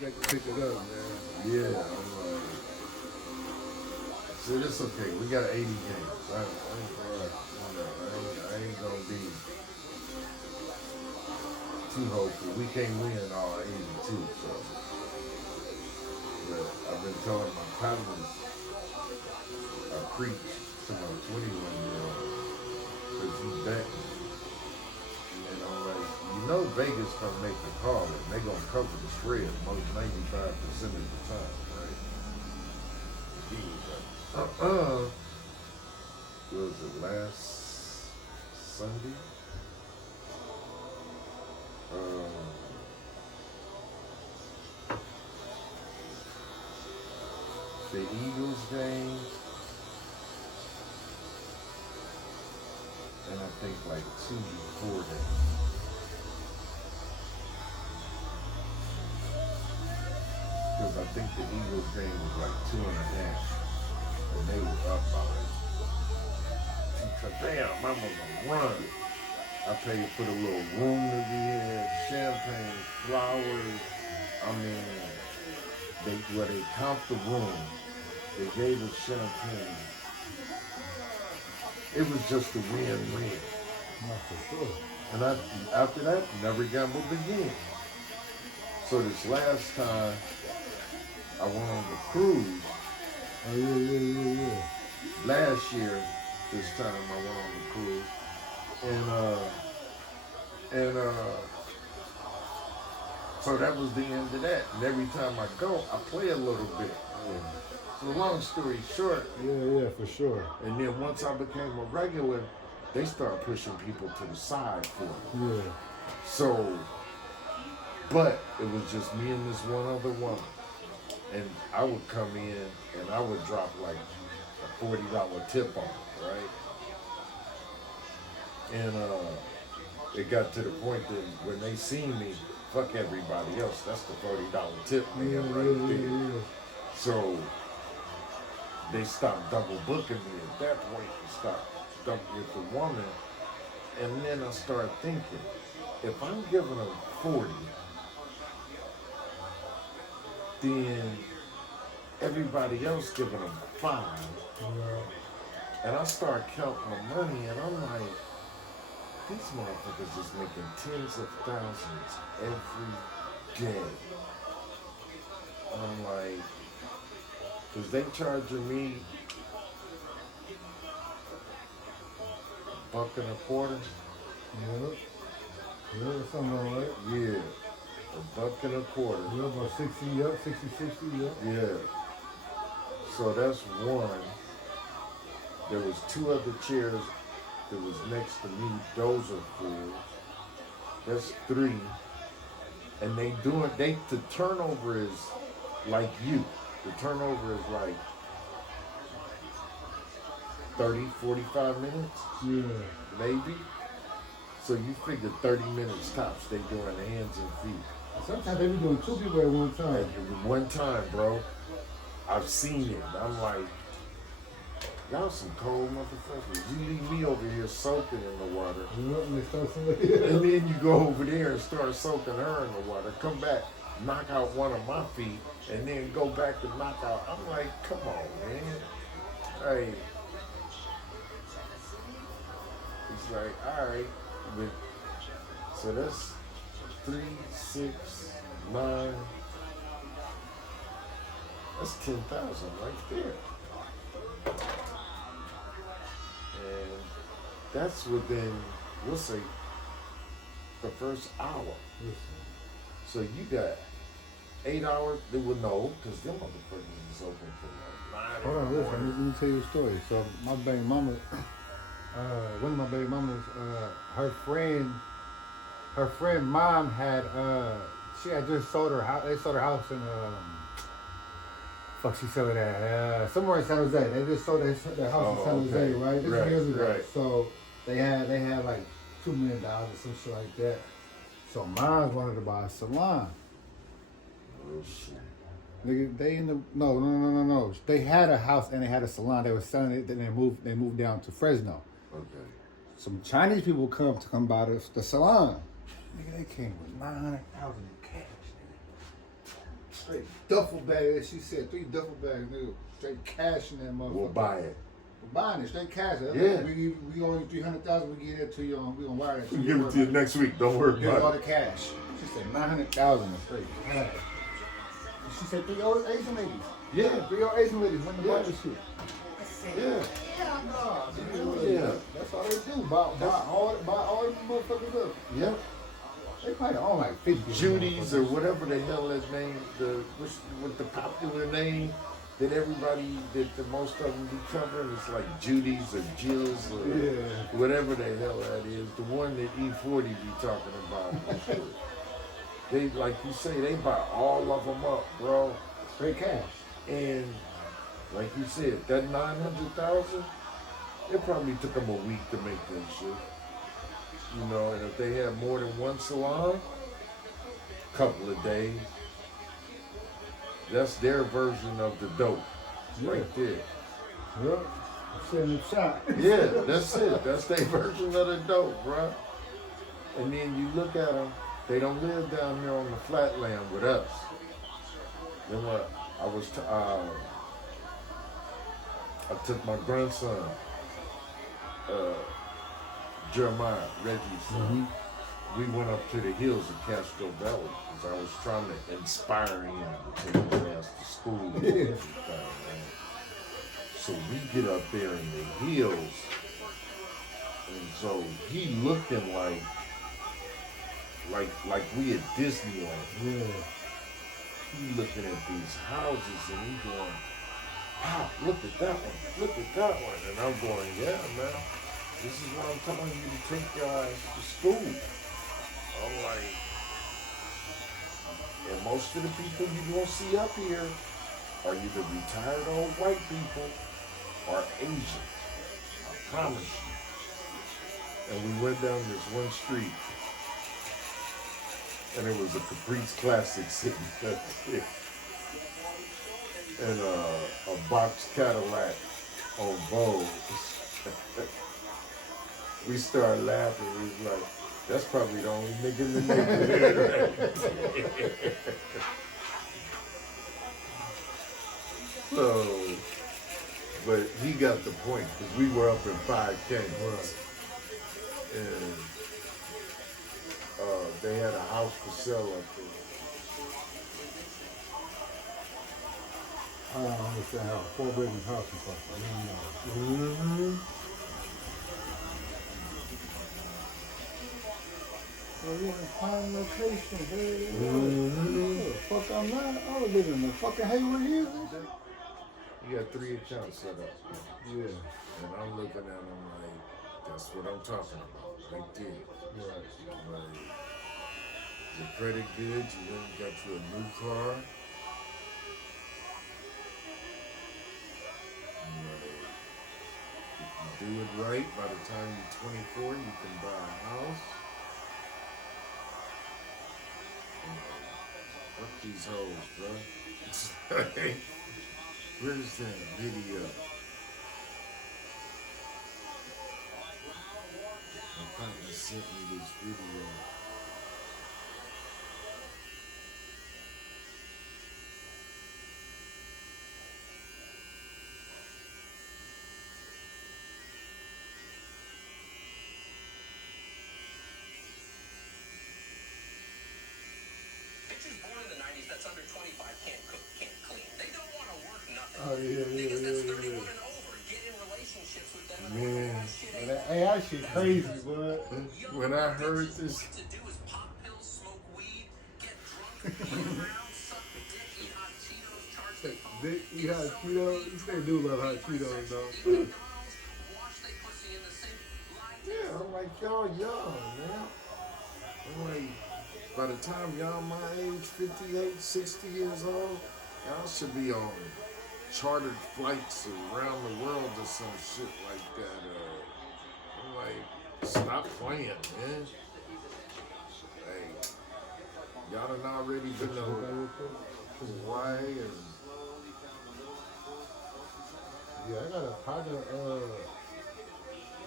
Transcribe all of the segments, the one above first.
they can pick it up, man. Yeah, I'm like, so it's okay. We got 80 games. I ain't gonna be too hopeful. We can't win all 82, so. But I've been telling my partners, I preach to my 21-year-old, because he's betting. And I'm like, you know Vegas gonna make the call and they gonna cover the spread most 95% of the time, right? He was like, was it last Sunday? The Eagles game, and I think like 2 before that. Because I think the Eagles game was like 2.5, and they were up by like 2. Damn, I'm gonna run. I paid for the little room that we had, champagne, flowers. I mean, they count the room. They gave us champagne. It was just a win-win. Not for sure. And after that, never gambled again. So this last time, I went on the cruise. Oh, yeah. Last year, this time I went on the cruise. And so that was the end of that. And every time I go, I play a little bit. Yeah. So long story short. Yeah, for sure. And then once I became a regular, they started pushing people to the side for me. Yeah. So, but it was just me and this one other woman. And I would come in and I would drop like a $40 tip on it, right? And it got to the point that when they seen me, fuck everybody else, that's the $40 tip man right there. Yeah. So they stopped double booking me at that point and stopped dumping with the woman. And then I started thinking, if I'm giving them 40, then everybody else giving them 5. Yeah. And I start counting the money and I'm like, these motherfuckers is making tens of thousands every day. I'm like, because they charging me $1.25. Yeah, something like that. Yeah, $1.25. Yeah, about 60 up, 60, yeah. Yeah. So that's one. There was 2 other chairs that was next to me. Those are full. That's 3. And the turnover is like you. The turnover is like 30, 45 minutes. Yeah. Maybe. So you figure 30 minutes tops they doing hands and feet. Sometimes they be doing 2 people at one time. At one time, bro. I've seen it. I'm like, y'all some cold motherfuckers. You leave me over here soaking in the water. And then you go over there and start soaking her in the water. Come back, knock out one of my feet, and then go back and knock out. I'm like, come on, man. Hey. It's like, all right. But, so that's 3, 6, 9. That's 10,000 right there. And that's within, we'll say, the first hour. So you got 8 hours. They would know because them motherfuckers is open till like 9. Hold on, listen. Let me tell you a story. So my baby mama, one of my baby mamas, her friend mom had, she had just sold her house. They sold her house in, fuck, she sold it at somewhere in San Jose. They just sold their house in San Jose, right? This is years ago. Right. So they had like $2 million or some shit like that. So mom wanted to buy a salon. Oh shit. Nigga, they in the no. They had a house and they had a salon. They were selling it. Then they moved down to Fresno. Okay. Some Chinese people come buy the salon. Nigga, they came with $900,000 in cash. straight duffel bag. She said 3 duffel bags, nigga. Straight cash in that motherfucker. We'll buy it. We're buying it, straight cash. Yeah. We owe you 300,000. We give it to you. We gonna wire it to We'll you. give it to you next week. Don't worry Get all about the cash. She said 900,000 straight cash. She said 3 old Asian ladies. it. Yeah. 3 old Asian ladies went to buy this shit. Yeah. Yeah. That's all they do. Buy all the motherfuckers up. Yep. They probably own like 50. Judy's or whatever the hell that name, with the popular name that everybody, that the most of them be covering, it's like Judy's or Jill's or whatever the hell that is. The one that E40 be talking about. They, like you say, they buy all of them up, bro. Straight cash. And like you said, that 900,000, it probably took them a week to make that shit. You know, and if they have more than one salon, couple of days. That's their version of the dope, right there. Yep. Setting the shot. Yeah, that's it. That's their version of the dope, bro. And then you look at them, they don't live down here on the flatland with us. Then what? I took my grandson, Jeremiah, Reggie's son. We went up to the hills of Castro Valley because I was trying to inspire him to take his ass to school and everything, man. So we get up there in the hills, and so he looking like we at Disneyland. Yeah. He looking at these houses and he going, "Wow, look at that one, look at that one," and I'm going, "Yeah, man, this is what I'm telling you to take your ass to school." I'm like, and most of the people you're gonna see up here are either retired old white people or Asian. I promise you. And we went down this one street, and it was a Caprice Classic sitting there, and a box Cadillac on Vogue. We started laughing. We was like, that's probably the only nigga in the neighborhood. So, but he got the point because we were up in 5K. And they had a house for sale up there. I don't understand how a 4-bedroom house is possible. Well, you're in a prime location, baby. Fuck, I'm not. I was living in the fucking Hayward Hills. You got 3 accounts set up. Yeah. And I'm looking at them like, that's what I'm talking about. Right there. Right. Like, your credit good, you went and got you a new car. If you do it right, by the time you're 24, you can buy a house. Fuck these hoes, bro. Where's that video? My partner sent me this video. Bitches born in the 90s that's under 25 can't cook, can't clean. They don't want to work nothing. Oh, yeah. Niggas that's 31 and over get in relationships with them. Man. Hey, that AI shit crazy, bud. When I heard this, To do is pop pills, smoke weed, get drunk, play around, suck dick, eat hot Cheetos, charge their phone. Dick, eat hot Cheetos. They do love hot Cheetos, though. Wash their pussy in the sink, lie yeah, I'm like, y'all young, man. I'm like, by the time y'all my age, 58, 60 years old, y'all should be on chartered flights around the world or some shit like that. I'm like, stop playing, man. Hey, y'all done already been to Hawaii and Yeah, I got a partner,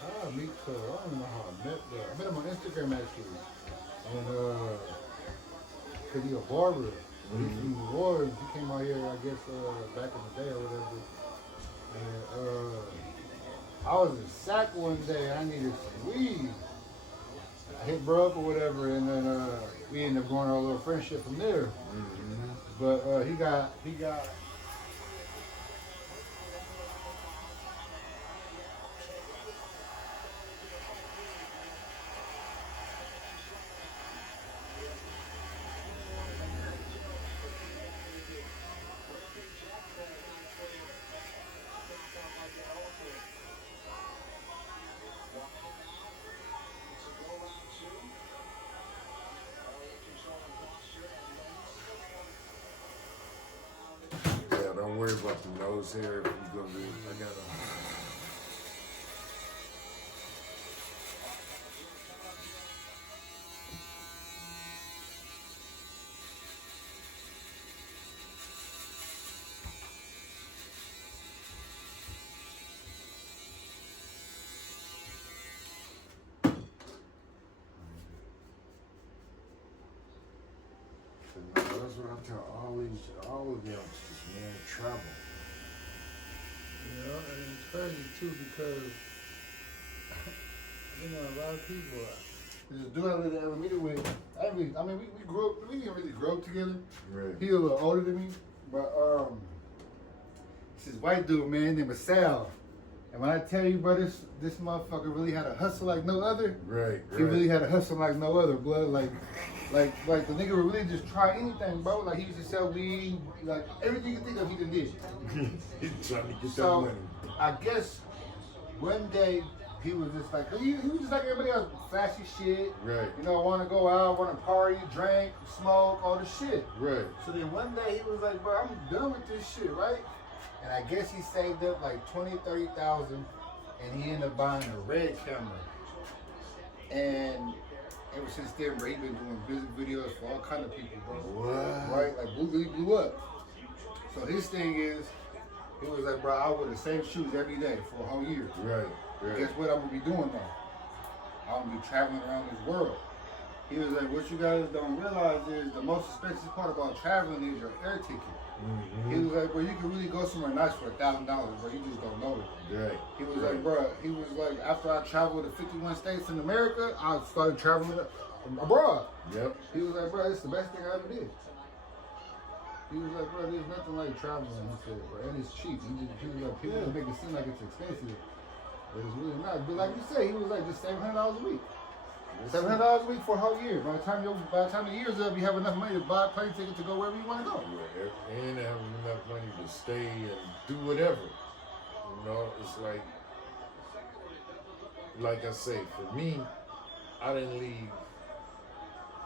I meet her, I don't even know how I met her. I met him on Instagram, actually. And, cause he a barber. He's from New Orleans. He came out here, I guess, back in the day or whatever. And I was in Sac one day. I needed some weed. I hit bro up or whatever, and then we ended up going on a little friendship from there. Mm-hmm. But he got. Yeah, don't worry about the nose hair. If you're gonna do, I gotta. That's what I tell all of youngsters, man, travel. You know, and it's crazy too because you know a lot of people. There's a dude I ever meet with. I mean, we grew up. We didn't really grow up together. Right. He a little older than me, but this white dude, man, named Sal. And when I tell you, bro, this motherfucker really had a hustle like no other. Right. He really had a hustle like no other, blood. Like the nigga would really just try anything, bro. Like he used to sell weed, like everything you think of, he done did. He's trying to get that So money. I guess one day he was just like he was just like everybody else, flashy shit. Right. You know, want to go out, want to party, drink, smoke, all the shit. Right. So then one day he was like, bro, I'm done with this shit, right? And I guess he saved up like 20,000, 30,000, and he ended up buying a red camera. And ever since then, bro, he been doing music videos for all kind of people, bro. What? Right? Like Blue blew up. So his thing is, he was like, bro, I wear the same shoes every day for a whole year. Right. Right. Guess what I'm gonna be doing now? I'm gonna be traveling around this world. He was like, what you guys don't realize is the most expensive part about traveling is your air ticket. Mm-hmm. He was like, bro, you can really go somewhere nice for $1,000, bro. You just don't know it. Right. He was like, bro, he was like, after I traveled to 51 states in America, I started traveling abroad. Yep. He was like, bro, it's the best thing I ever did. He was like, bro, there's nothing like traveling, he said, bro, and it's cheap. He was like, people make it seem like it's expensive, but it's really not. But like you said, he was like, just $700 a week. $700 a week for a whole year. By the time the year's up, you have enough money to buy a plane ticket to go wherever you want to go. Yeah, and having enough money to stay and do whatever. You know, it's like I say, for me, I didn't leave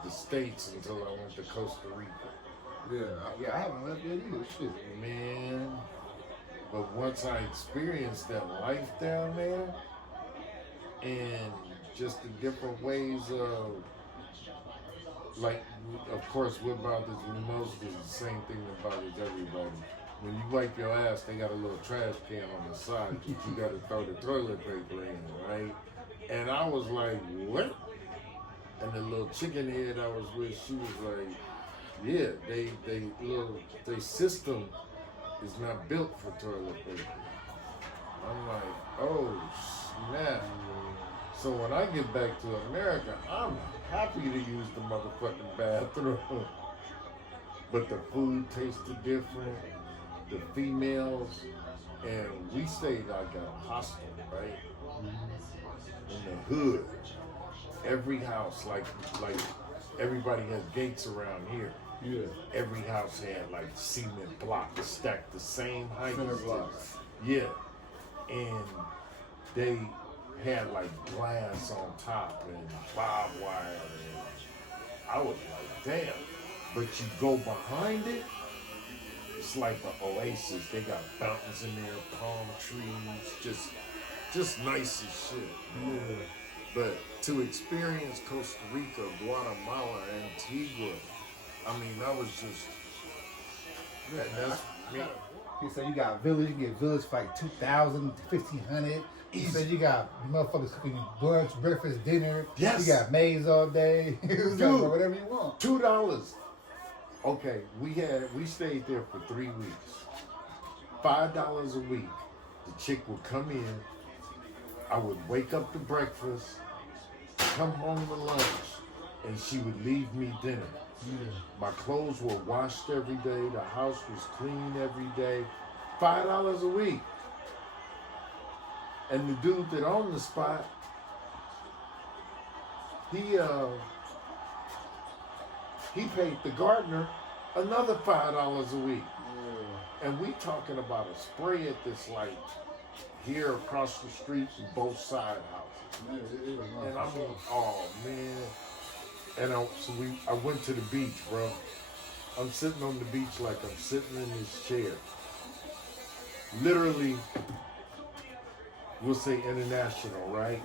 the States until I went to Costa Rica. Yeah, I haven't left yet either. Shit. Man, but once I experienced that life down there, and just the different ways of, like, of course, what bothers me most is the same thing that bothers everybody. When you wipe your ass, they got a little trash can on the side that you got to throw the toilet paper in, right? And I was like, what? And the little chicken head I was with, she was like, yeah, they system is not built for toilet paper. I'm like, oh snap. So when I get back to America, I'm happy to use the motherfucking bathroom. But the food tasted different, the females, and we stayed like at a hostel, right? In the hood. Every house, like everybody has gates around here. Yeah. Every house had like cement blocks stacked the same height. Center as blocks. this. Yeah. And they had like glass on top and barbed wire. And I was like, damn. But you go behind it, it's like an oasis. They got fountains in there, palm trees, just nice as shit. Yeah. But to experience Costa Rica, Guatemala, Antigua, I mean, that was just, that's me. He said you got village, you get village for like 2,000, 1,500. He said you got motherfuckers cooking lunch, breakfast, dinner. Yes. You got maize all day. He was like, bro, whatever you want. $2. Okay, we stayed there for 3 weeks. $5 a week. The chick would come in. I would wake up to breakfast, come home to lunch, and she would leave me dinner. My clothes were washed every day. The house was clean every day. $5 a week. And the dude that owned the spot, he paid the gardener another $5 a week. And we talking about a spread that's like here across the street from both side houses. And I'm like, oh man. And I went to the beach, bro. I'm sitting on the beach like I'm sitting in this chair. Literally, we'll say international, right?